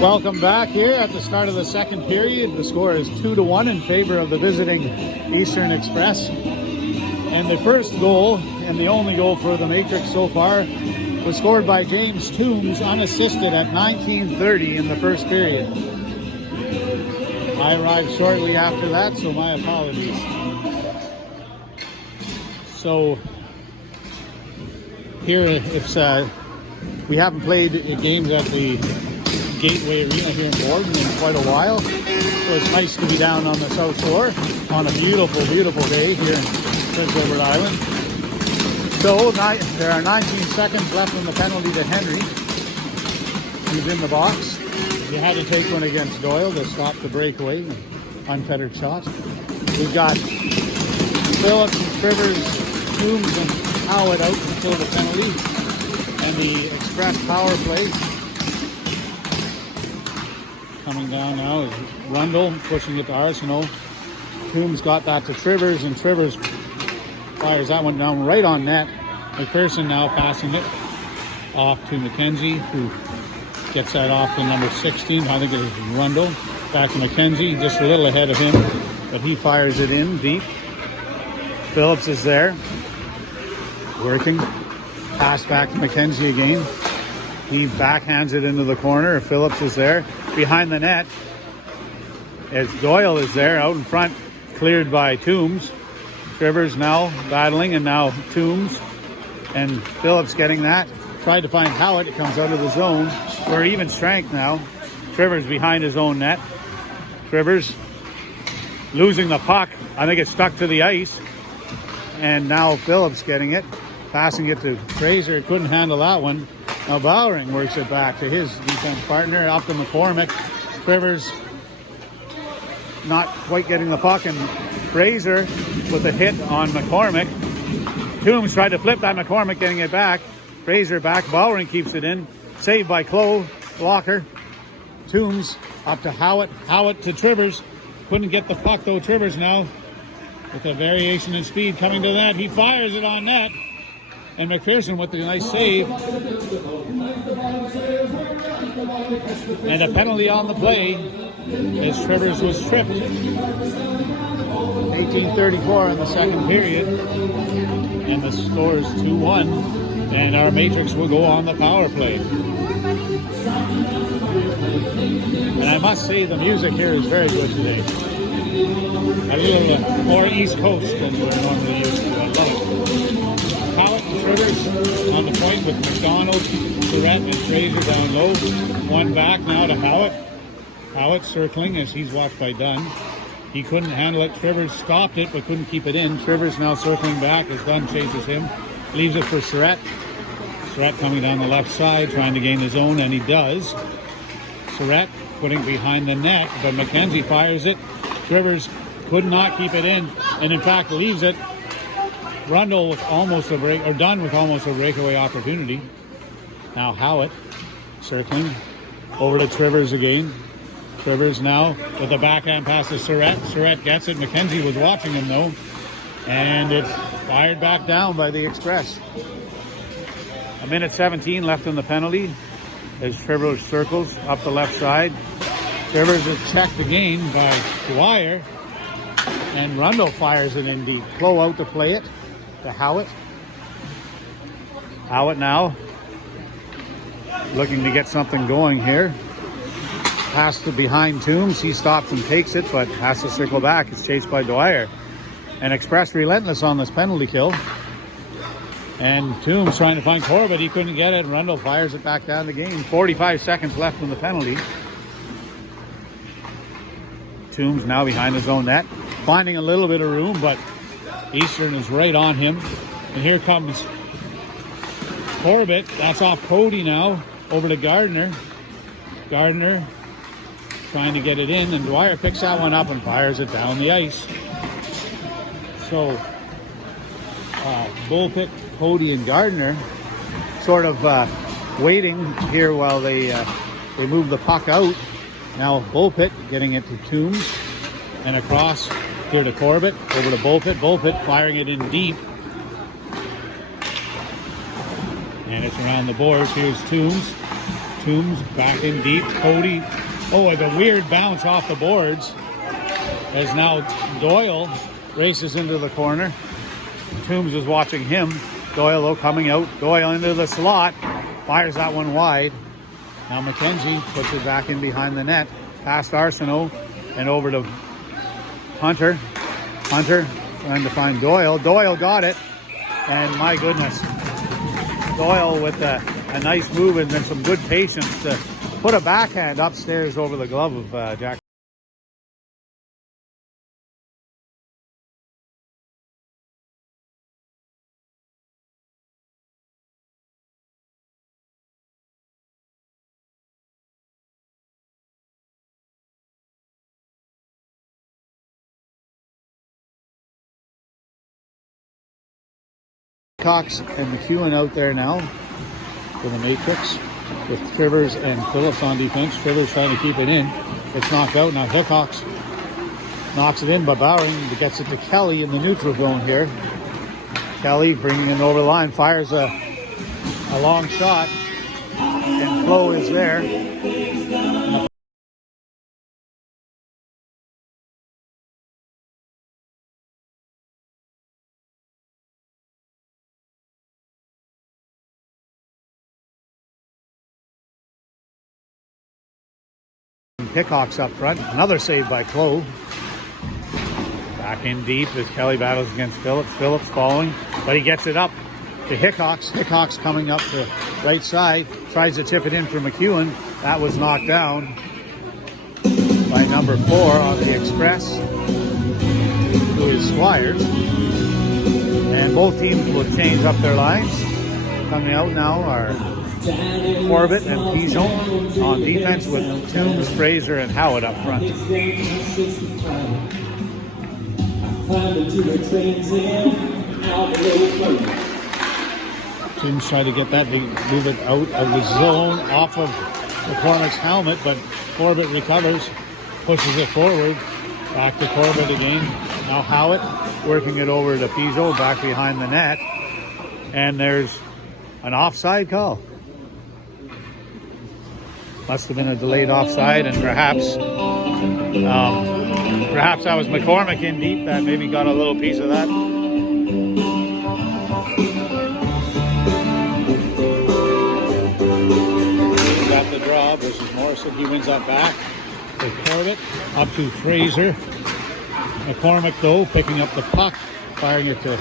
Welcome back here at the start of the second period. The score is 2-1 in favor of the visiting Eastern Express. And the first goal, and the only goal for the Matrix so far, was scored by James Toombs unassisted at 19:30 in the first period. I arrived shortly after that, so my apologies. So here we haven't played games at the Gateway Arena here in Borden in quite a while, so it's nice to be down on the South Shore on a beautiful, beautiful day here in Prince Edward Island. So there are 19 seconds left in the penalty to Henry. He's in the box. He had to take one against Doyle to stop the breakaway, unfettered shot. We've got Phillips and Trivers, Toombs and Howard out until the penalty, and the Express power play. Coming down now is Rundle pushing it to Arsenault. Toombs got that to Trivers, and Trivers fires that one down right on net. McPherson now passing it off to McKenzie, who gets that off to number 16. I think it is Rundle. Back to McKenzie, just a little ahead of him, but he fires it in deep. Phillips is there, working. Pass back to McKenzie again. He backhands it into the corner. Phillips is there behind the net, as Doyle is there out in front, cleared by Toombs. Trivers now battling, and now Toombs and Phillips getting that. Tried to find Howard. It comes out of the zone. We're even strength now. Trivers behind his own net. Trivers losing the puck. I think it's stuck to the ice. And now Phillips getting it. Passing it to Fraser. Couldn't handle that one. Now Bowering works it back to his defense partner, up to McCormick. Trivers not quite getting the puck, and Fraser with a hit on McCormick. Toombs tried to flip that, McCormick getting it back. Fraser back, Bowering keeps it in. Saved by Clough, blocker. Toombs up to Howitt, Howitt to Trivers. Couldn't get the puck though. Trivers now with a variation in speed coming to that. He fires it on net. And McPherson with a nice save. And a penalty on the play as Trivers was tripped. 18:34 in the second period. And the score is 2-1. And our Matrix will go on the power play. And I must say the music here is very good today. A little more East Coast than we're normally used to. I love it. Howard and Trivers on the point with McDonald, Surratt, and Fraser down low. One back now to Howard. Howard circling as he's watched by Dunn. He couldn't handle it. Trivers stopped it but couldn't keep it in. Trivers now circling back as Dunn chases him. Leaves it for Surratt. Surratt coming down the left side trying to gain his own, and he does. Surratt putting behind the net, but McKenzie fires it. Trivers could not keep it in, and in fact leaves it. Rundle with almost a break, or Dunn with almost a breakaway opportunity. Now Howitt circling over to Trivers again. Trivers now with a backhand pass to Surratt. Surratt gets it. McKenzie was watching him though, and it's fired back down by the Express. 1:17 left in the penalty as Trivers circles up the left side. Trivers is checked again by Dwyer, and Rundle fires it in deep. Clough out to play it to Howitt. Howitt now looking to get something going here. Pass to behind Toombs. He stops and takes it, but has to circle back. It's chased by Dwyer. And Express relentless on this penalty kill. And Toombs trying to find Corbett. He couldn't get it. Rundle fires it back down the game. 45 seconds left in the penalty. Toombs now behind his own net. Finding a little bit of room, but Eastern is right on him. And here comes Corbett. That's off Cody now. Over to Gardner. Gardner trying to get it in, and Dwyer picks that one up and fires it down the ice. So Bullpick, Cody, and Gardner sort of waiting here while they move the puck out. Now Bullpick getting it to Toombs and across here to Corbett, over to Bullpick. Bullpick firing it in deep. And it's around the boards. Here's Toombs. Toombs back in deep. Cody. Oh, the weird bounce off the boards. As now Doyle races into the corner. Toombs is watching him. Doyle though coming out. Doyle into the slot. Fires that one wide. Now McKenzie puts it back in behind the net. Past Arsenault and over to Hunter. Hunter trying to find Doyle. Doyle got it. And my goodness, Doyle with a nice move and then some good patience to put a backhand upstairs over the glove of Jack. Cox and McEwen out there now for the Matrix with Trivers and Phillips on defense. Trivers trying to keep it in. It's knocked out. Now Hickox knocks it in, but Bowering gets it to Kelly in the neutral zone here. Kelly bringing it over the line, fires a long shot, and Flo is there. Hickox up front. Another save by Clove. Back in deep as Kelly battles against Phillips. Phillips following, but he gets it up to Hickox. Hickox coming up to right side. Tries to tip it in for McEwen. That was knocked down by number 4 on the Express, who is Squires. And both teams will change up their lines. Coming out now are Corbett and Pigeon on defense with Toombs, Fraser, and Howard up front. Toombs tried to get that to move it out of the zone off of McCormick's helmet, but Corbett recovers, pushes it forward. Back to Corbett again. Now Howard working it over to Pigeon back behind the net. And there's an offside call. Must have been a delayed offside, and perhaps that was McCormick in deep that maybe got a little piece of that. Got the draw versus Morrison. He wins up back to Corbett, up to Fraser. McCormick though picking up the puck, firing it to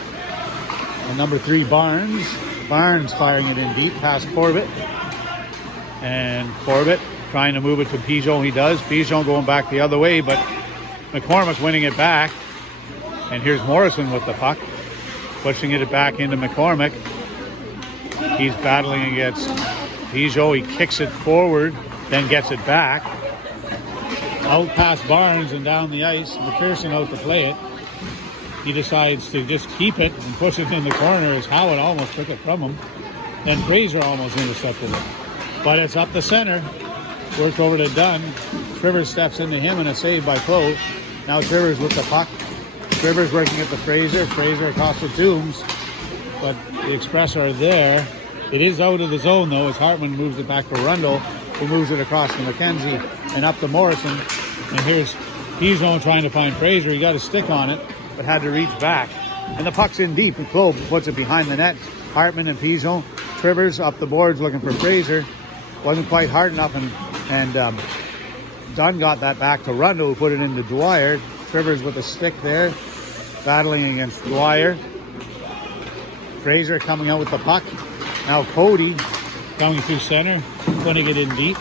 number 3 Barnes. Barnes firing it in deep past Corbett. And Corbett trying to move it to Pigeon. He does. Pigeon going back the other way, but McCormick winning it back. And here's Morrison with the puck, pushing it back into McCormick. He's battling against Pigeon. He kicks it forward, then gets it back. Out past Barnes and down the ice. McPherson out to play it. He decides to just keep it and push it in the corner as Howard almost took it from him. Then Fraser almost intercepted it. But it's up the center. Worked over to Dunn. Trivers steps into him and a save by Clove. Now Trivers with the puck. Trivers working at the Fraser. Fraser across the Toombs. But the Express are there. It is out of the zone though as Hartman moves it back to Rundle, who moves it across to McKenzie and up to Morrison. And here's Pigeon trying to find Fraser. He got a stick on it, but had to reach back. And the puck's in deep. And Clove puts it behind the net. Hartman and Pigeon. Trivers up the boards looking for Fraser. Wasn't quite hard enough, and Dunn got that back to Rundle, who put it into Dwyer. Trivers with a stick there, battling against Dwyer. Fraser coming out with the puck. Now Cody coming through center, putting it in deep.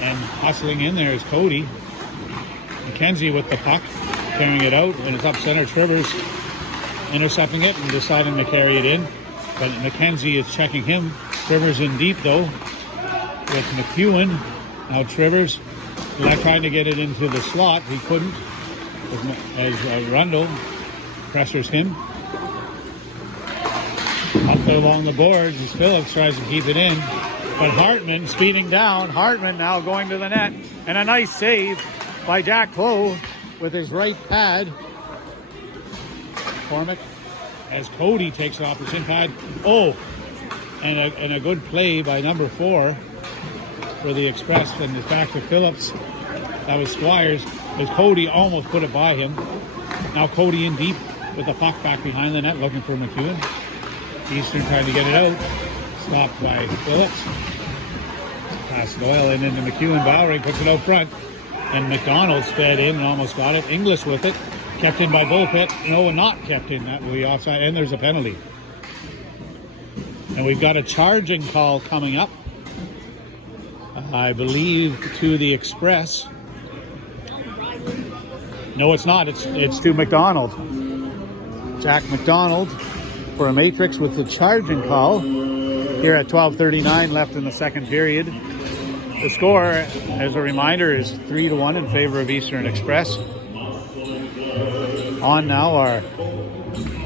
And hustling in there is Cody. McKenzie with the puck, carrying it out, and it's up center. Trivers intercepting it and deciding to carry it in. But McKenzie is checking him. Trivers in deep though with McEwen. Now Trivers trying to get it into the slot. He couldn't as Rundle pressures him. Up there along the boards as Phillips tries to keep it in. But Hartman speeding down. Hartman now going to the net. And a nice save by Jack Clove with his right pad. Cormick as Cody takes it off his in pad. Oh, and a good play by number 4 for the Express, and it's back to Phillips. That was Squires. As Cody almost put it by him. Now Cody in deep with the puck back behind the net, looking for McEwen. Eastern trying to get it out. Stopped by Phillips. Pass Doyle in into McEwen. Bowering puts it out front. And McDonald sped in and almost got it. English with it. Kept in by Bullpit. No, not kept in. That will be offside. And there's a penalty. And we've got a charging call coming up. I believe to the Express. No, it's not. It's to McDonald. Jack McDonald for a Matrix with the charging call here at 12:39 left in the second period. The score, as a reminder, is 3-1 in favor of Eastern Express. On now are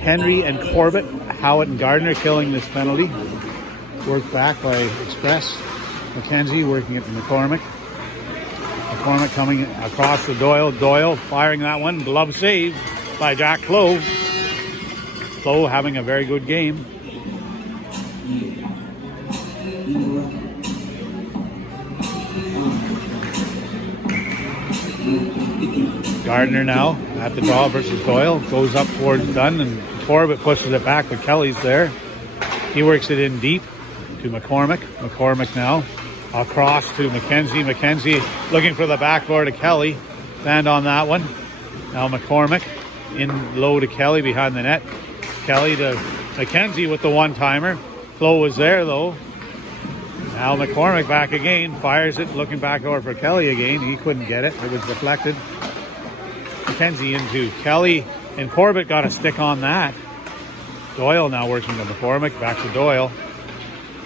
Henry and Corbett, Howitt and Gardner killing this penalty. Worked back by Express. McKenzie working it to McCormick. McCormick coming across to Doyle. Doyle firing that one. Glove save by Jack Clove. Clove having a very good game. Gardner now at the draw versus Doyle. Goes up towards Dunn and Corbett pushes it back, but Kelly's there. He works it in deep to McCormick. McCormick now across to McKenzie. McKenzie looking for the backboard to Kelly. Stand on that one. Now McCormick in low to Kelly behind the net. Kelly to McKenzie with the one-timer. Flo was there though. Now McCormick back again. Fires it, looking back over for Kelly again. He couldn't get it. It was deflected. McKenzie into Kelly, and Corbett got a stick on that. Doyle now working to McCormick. Back to Doyle.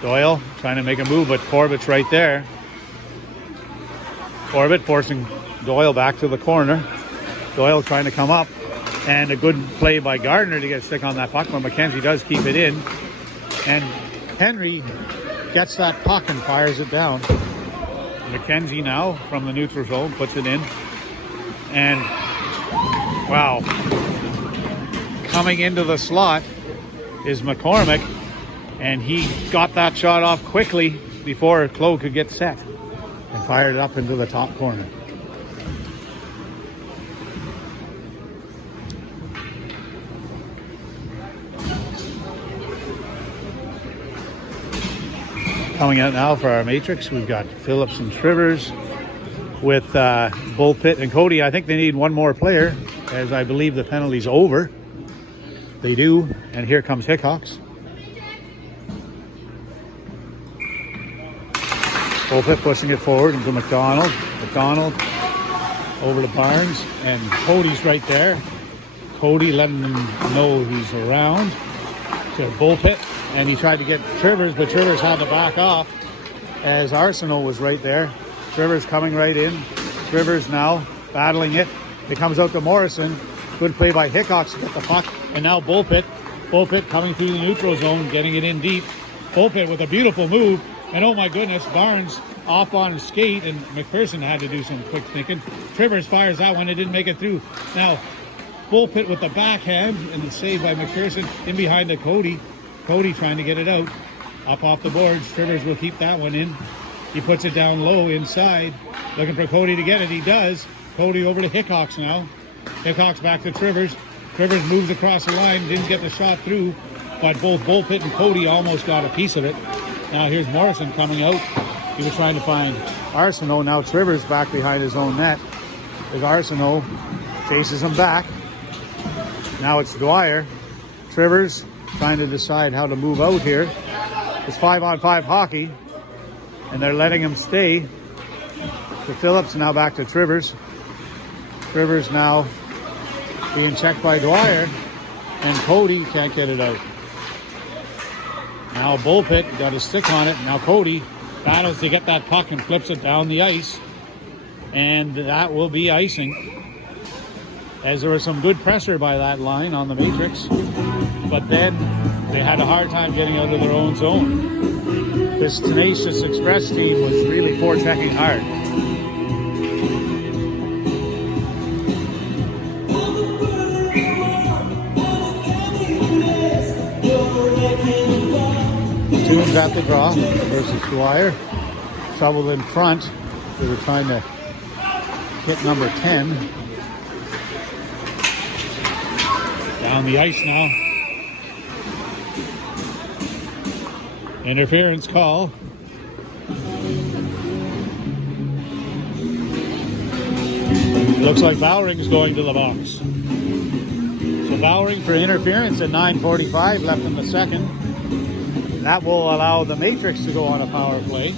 Doyle trying to make a move, but Corbett's right there. Corbett forcing Doyle back to the corner. Doyle trying to come up, and a good play by Gardner to get a stick on that puck, but McKenzie does keep it in. And Henry gets that puck and fires it down. McKenzie now from the neutral zone puts it in. And wow, coming into the slot is McCormick, and he got that shot off quickly before Clough could get set and fired it up into the top corner. Coming out now for our Matrix, we've got Phillips and Trivers with Bullpit and Cody. I think they need one more player, as I believe the penalty's over. They do, and here comes Hickox. Bullpit pushing it forward into McDonald. McDonald over to Barnes, and Cody's right there. Cody letting them know he's around to Bullpit, and he tried to get Trivers, but Trivers had to back off as Arsenault was right there. Trivers coming right in. Trivers now battling it. It comes out to Morrison. Good play by Hickox to get the puck. And now Bullpit. Bullpit coming through the neutral zone, getting it in deep. Bullpit with a beautiful move. And oh my goodness, Barnes off on his skate, and McPherson had to do some quick thinking. Trivers fires that one. It didn't make it through. Now Bullpit with the backhand, and it's saved by McPherson in behind to Cody. Cody trying to get it out. Up off the boards. Trivers will keep that one in. He puts it down low inside. Looking for Cody to get it. He does. Cody over to Hickox now. Hickox back to Trivers. Trivers moves across the line. Didn't get the shot through. But both Bullpit and Cody almost got a piece of it. Now here's Morrison coming out. He was trying to find Arsenault. Now Trivers back behind his own net. There's Arsenault. Chases him back. Now it's Dwyer. Trivers trying to decide how to move out here. It's 5-on-5 hockey, and they're letting him stay. To Phillips, now back to Trivers. Trivers now being checked by Dwyer, and Cody can't get it out. Now Bullpit got a stick on it. Now Cody battles to get that puck and flips it down the ice, and that will be icing, as there was some good pressure by that line on the Matrix, but then they had a hard time getting out of their own zone. This tenacious Express team was really forechecking hard. Toombs at the draw versus Dwyer. trouble in front. They were trying to hit number 10. Down the ice now. Interference call. Looks like Bowring's going to the box. So Bowring for interference at 9:45 left in the second. That will allow the Matrix to go on a power play.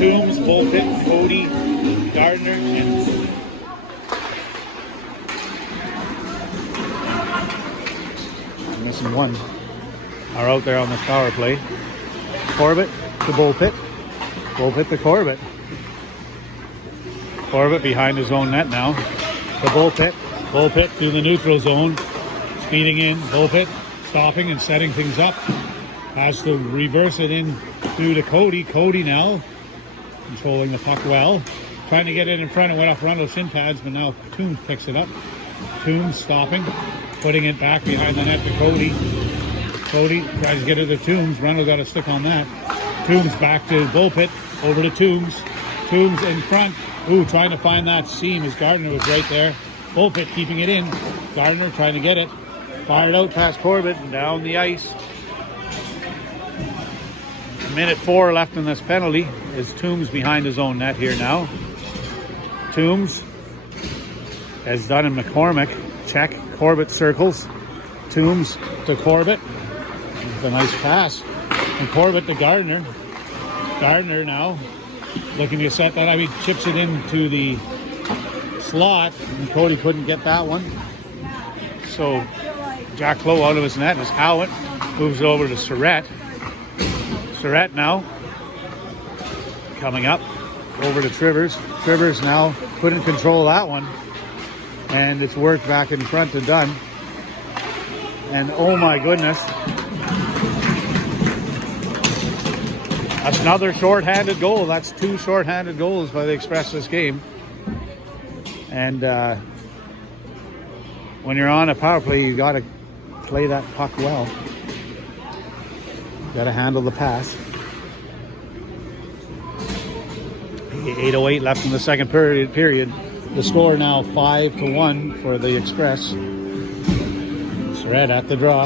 Toombs, Bullpit, Cody, Gardner, and missing one are out there on this power play. Corbett to Bullpit. Bullpit to Corbett. Corbett behind his own net now. To Bullpit. Bullpit through the neutral zone. Speeding in. Bullpit stopping and setting things up. Has to reverse it in through to Cody. Cody now controlling the puck well. Trying to get it in front. It went off Rundle's shin pads, but now Toombs picks it up. Toombs stopping. Putting it back behind the net to Cody. Cody tries to get it to Toombs. Rundle got a stick on that. Toombs back to Bullpit. Over to Toombs. Toombs in front. Ooh, trying to find that seam as Gardner was right there. Bullpit keeping it in. Gardner trying to get it. Fired out past Corbett and down the ice. Minute 4 left in this penalty. Is Toombs behind his own net here now. Toombs has done in McCormick. Check. Corbett circles. Toombs to Corbett. It's a nice pass. And Corbett to Gardner. Gardner now looking to set that. He chips it into the slot. And Cody couldn't get that one. So Jack Lowe out of his net as Howitt moves over to Surratt. Surratt now coming up over to Trivers. Trivers now couldn't control that one. And it's worked back in front to Dunn. And oh my goodness. That's another short-handed goal. That's 2 short-handed goals by the Express this game. And when you're on a power play, you got to play that puck well. Got to handle the pass. 8:08 left in the second period. The score now 5-1 for the Express. Surratt at the draw.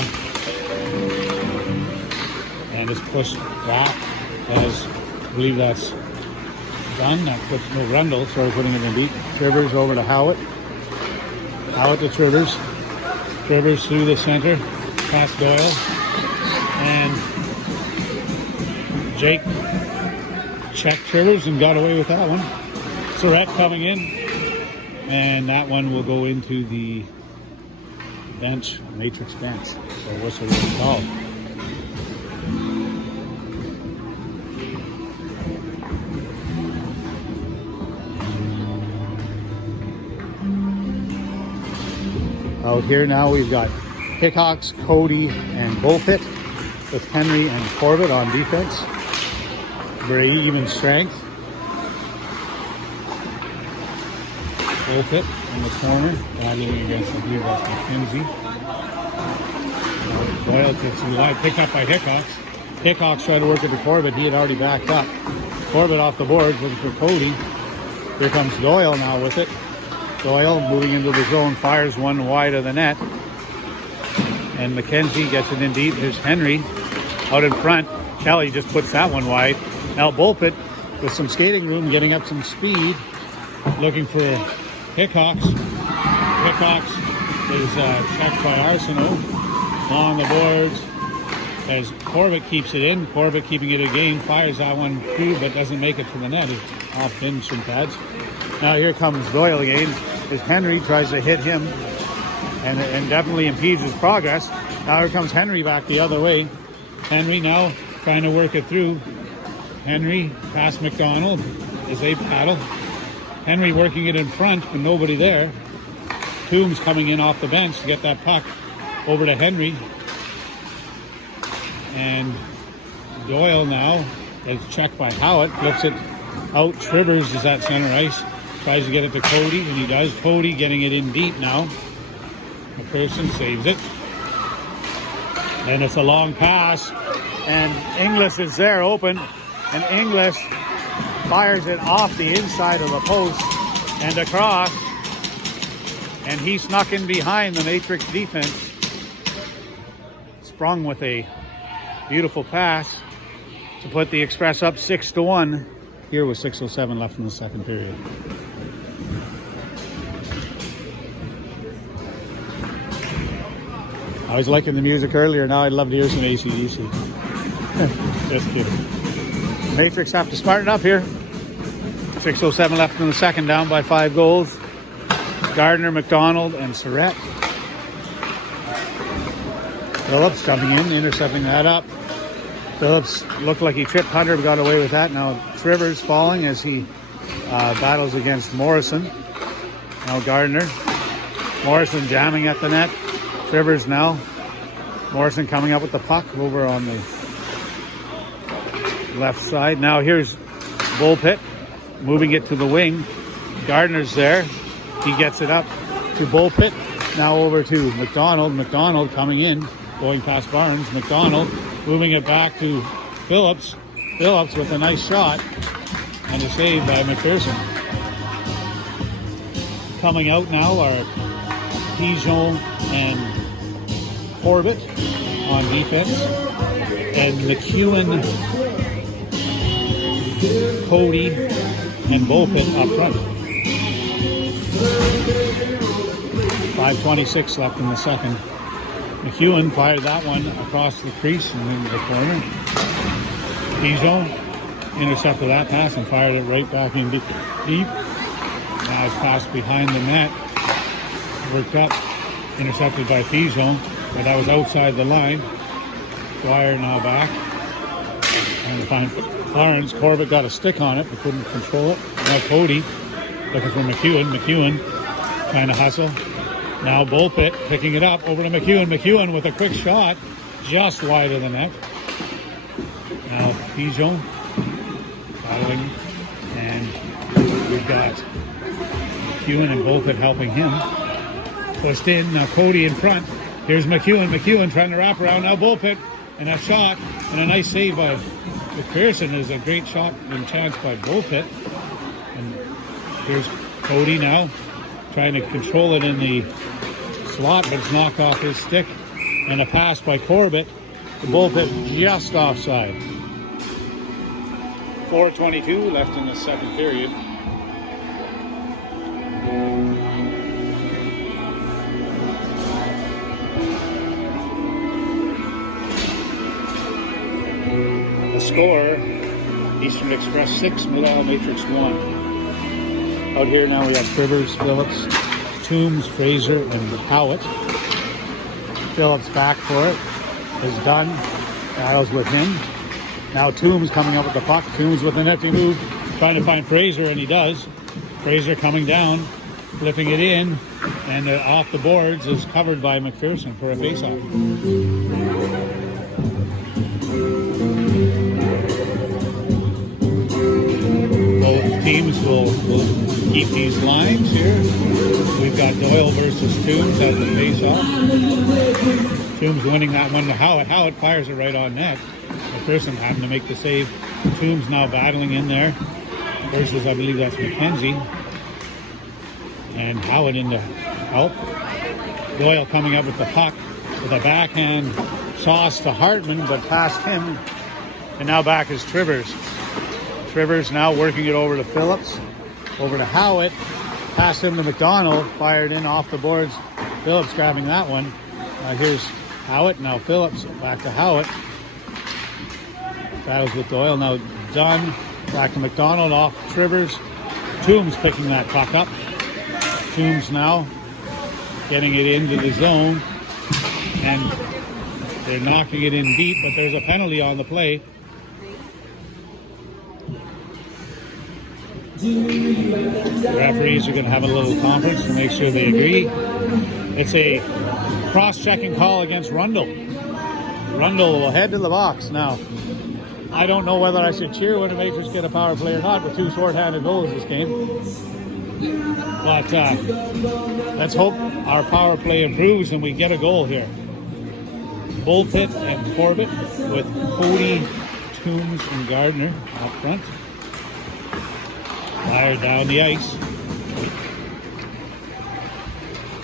And it's pushed back as I believe that's done. That puts no Rundle, so putting it in deep. Trivers over to Howitt. Howitt to Trivers. Trivers through the center. Past Doyle. And Jake checked Trivers and got away with that one. Surratt coming in. And that one will go into the bench, Matrix bench. So whistle will be called. Out here now we've got Hickox, Cody, and Bullpit with Henry and Corbett on defense. Very even strength. Bullpit in the corner, battling against the blue that's McKenzie. Doyle takes the line, picked up by Hickox. Hickox tried to work it to Corbett. He had already backed up. Corbett off the board, looking for Cody. Here comes Doyle now with it. Doyle moving into the zone, fires one wide of the net. And McKenzie gets it in deep. Here's Henry out in front. Kelly just puts that one wide. Now Bullpit with some skating room, getting up some speed, looking for Hickox. Hickox is checked by Arsenault. On the boards as Corbett keeps it in. Corbett keeping it again, fires that one through but doesn't make it to the net. It's off in shin pads. Now here comes Doyle again as Henry tries to hit him and definitely impedes his progress. Now here comes Henry back the other way. Henry now trying to work it through. Henry past McDonald as they paddle. Henry working it in front, but nobody there. Toombs coming in off the bench to get that puck over to Henry. And Doyle now is checked by Howitt, flips it out. Trivers is at center ice, tries to get it to Cody, and he does. Cody getting it in deep now. McPherson saves it. And it's a long pass. And Inglis is there open. And Inglis fires it off the inside of the post and across. And he snuck in behind the Matrix defense. Sprung with a beautiful pass to put the Express up 6-1. Here with 6:07 left in the second period. I was liking the music earlier. Now I'd love to hear some AC/DC. Just kidding. Matrix have to smarten up here. 6:07 left in the second, down by 5 goals. Gardner, McDonald, and Surratt. Phillips jumping in, intercepting that up. Phillips looked like he tripped Hunter, but got away with that. Now Trivers falling as he battles against Morrison. Now Gardner. Morrison jamming at the net. Trivers now. Morrison coming up with the puck over on the left side. Now here's Bullpit moving it to the wing. Gardner's there. He gets it up to Bullpit. Now over to McDonald. McDonald coming in, going past Barnes. McDonald moving it back to Phillips. Phillips with a nice shot and a save by McPherson. Coming out now are Pigeon and Corbett on defense. And McEwen, Cody, and Bullpit up front. 5:26 left in the second. McEwen fired that one across the crease and into the corner. Pigeon intercepted that pass and fired it right back in deep. Now it's passed behind the net. Worked up, intercepted by Pigeon, but that was outside the line. Dwyer now back. Trying to find Clarence. Corbett got a stick on it, but couldn't control it. Now Cody looking for McEwen. McEwen trying to hustle. Now Bullpit picking it up over to McEwen. McEwen with a quick shot just wide of the net. Now Pigeon following, and we've got McEwen and Bullpit helping him. Pushed in, now Cody in front. Here's McEwen. McEwen trying to wrap around. Now Bullpit, and a shot, and a nice save by McPherson. Is a great shot and chance by Bullpit. And here's Cody now, trying to control it in the slot, but it's knocked off his stick. And a pass by Corbett. The Bullpit just offside. 4:22 left in the second period. The score, Eastern Express 6, Mid-Isle Matrix 1. Out here now we have Trivers, Phillips, Toombs, Fraser, and Howitt. Phillips back for it. Is done. Battles with him. Now Toombs coming up with the puck. Toombs with an empty move. Trying to find Fraser, and he does. Fraser coming down, flipping it in, and off the boards is covered by McPherson for a faceoff. Both teams will keep these lines here. We've got Doyle versus Toombs as the face-off. Toombs winning that one to Howitt. Howitt fires it right on net. McPherson having to make the save. Toombs now battling in there versus, I believe that's McKenzie. And Howitt in to help. Doyle coming up with the puck with a backhand sauce to Hartman, but past him. And now back is Trivers. Trivers now working it over to Phillips. Over to Howitt. Past him to McDonald. Fired in off the boards. Phillips grabbing that one. Here's Howitt. Now Phillips back to Howitt. Battles with Doyle. Now Dunn. Back to McDonald off Trivers. Toombs picking that puck up. Toombs now getting it into the zone. And they're knocking it in deep, but there's a penalty on the play. The referees are going to have a little conference to make sure they agree. It's a cross-checking call against Rundle. Rundle will head to the box. Now, I don't know whether I should cheer when the Matrix get a power play or not with 2 short-handed goals this game. But let's hope our power play improves and we get a goal here. Bullpit and Corbett with Cody, Toombs, and Gardner up front. Fire down the ice.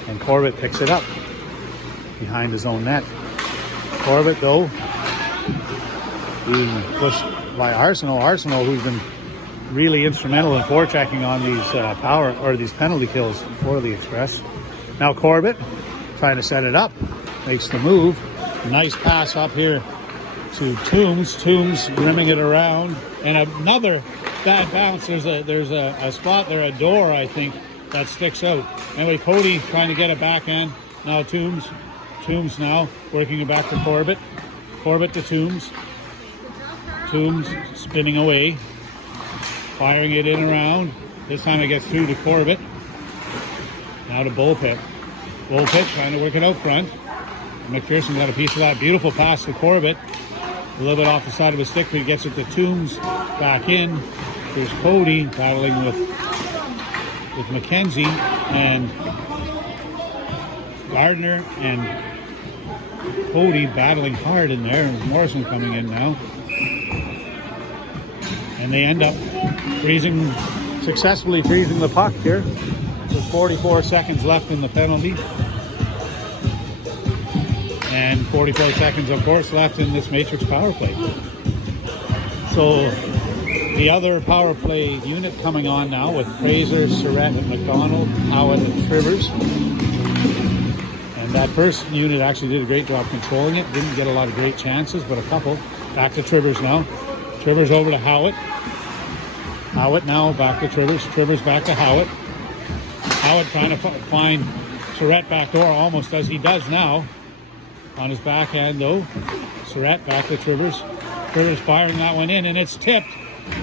And Corbett picks it up behind his own net. Corbett, though, being pushed by Arsenault. Arsenault, who's been really instrumental in forechecking on these these penalty kills for the Express. Now Corbett trying to set it up, makes the move. Nice pass up here to Toombs. Toombs rimming it around, and another bad bounce. There's a spot there, a door, I think, that sticks out. Anyway, Cody trying to get it backhand. Now Toombs. Toombs now working it back to Corbett. Corbett to Toombs. Toombs spinning away, firing it in around. This time it gets through to Corbett. Now to Bullpit. Bullpit trying to work it out front. McPherson got a piece of that. Beautiful pass to Corbett. A little bit off the side of his stick, but he gets it to Toombs. Back in. There's Cody battling with McKenzie and Gardner, and Cody battling hard in there, and Morrison coming in now. And they end up successfully freezing the puck here with 44 seconds left in the penalty. And 44 seconds, of course, left in this Matrix power play. So the other power play unit coming on now with Fraser, Surratt, and McDonald, Howitt, and Trivers. And that first unit actually did a great job controlling it. Didn't get a lot of great chances, but a couple. Back to Trivers now. Trivers over to Howitt. Howitt now back to Trivers. Trivers back to Howitt. Howitt trying to find Surratt back door, almost as he does now. On his backhand though. Surratt back to Trivers. Trivers firing that one in, and it's tipped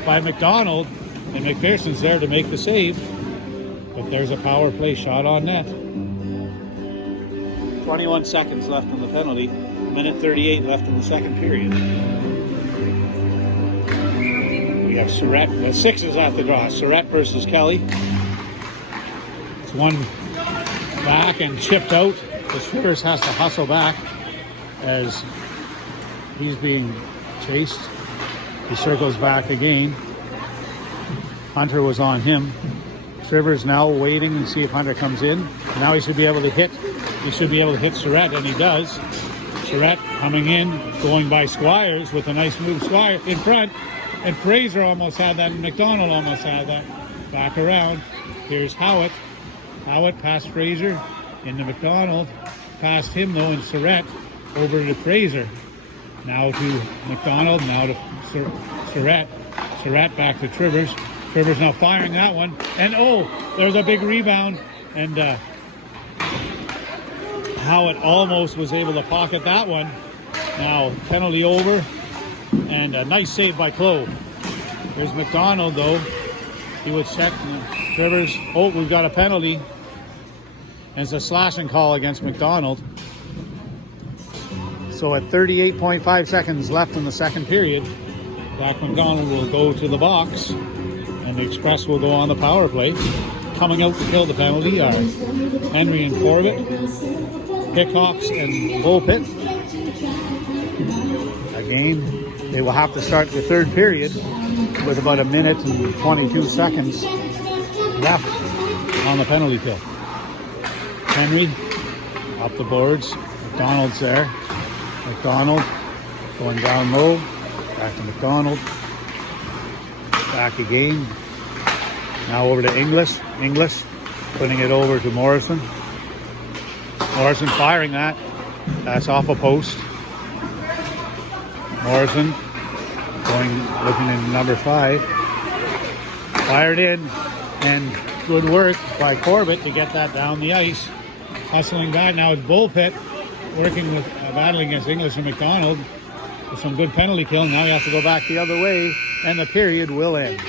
by McDonald. And McPherson's there to make the save. But there's a power play shot on net. 21 seconds left in the penalty. Minute 38 left in the second period. We got Surratt. The 6 is at the draw. Surratt versus Kelly. It's one back and chipped out. The Trivers has to hustle back as he's being chased. He circles back again. Hunter was on him. Trivers now waiting and see if Hunter comes in. And now he should be able to hit. He should be able to hit Surratt, and he does. Surratt coming in, going by Squires with a nice move. Squire in front, and Fraser almost had that, and McDonald almost had that. Back around. Here's Howitt. Howitt past Fraser into McDonald. Past him though, and Surratt over to Fraser. Now to McDonald, now to Surratt. Surratt back to Trivers. Trivers now firing that one. And oh, there's a big rebound. And Howitt almost was able to pocket that one. Now penalty over. And a nice save by Clove. There's McDonald though. He would check. Trivers, oh, we've got a penalty. And it's a slashing call against McDonald. So at 38.5 seconds left in the second period, Zach McDonald will go to the box, and the Express will go on the power play. Coming out to kill the penalty are Henry and Corbett, Hickox and Bullpit. Again, they will have to start the third period with about a minute and 22 seconds left on the penalty kill. Henry up the boards. McDonald's there. McDonald going down low. Back to McDonald. Back again. Now over to English. English putting it over to Morrison. Morrison firing that. That's off a post. Morrison looking in number 5. Fired in, and good work by Corbett to get that down the ice. Hustling guy. Now it's Bullpit working with battling against English and McDonald with some good penalty kill. Now you have to go back the other way, and the period will end.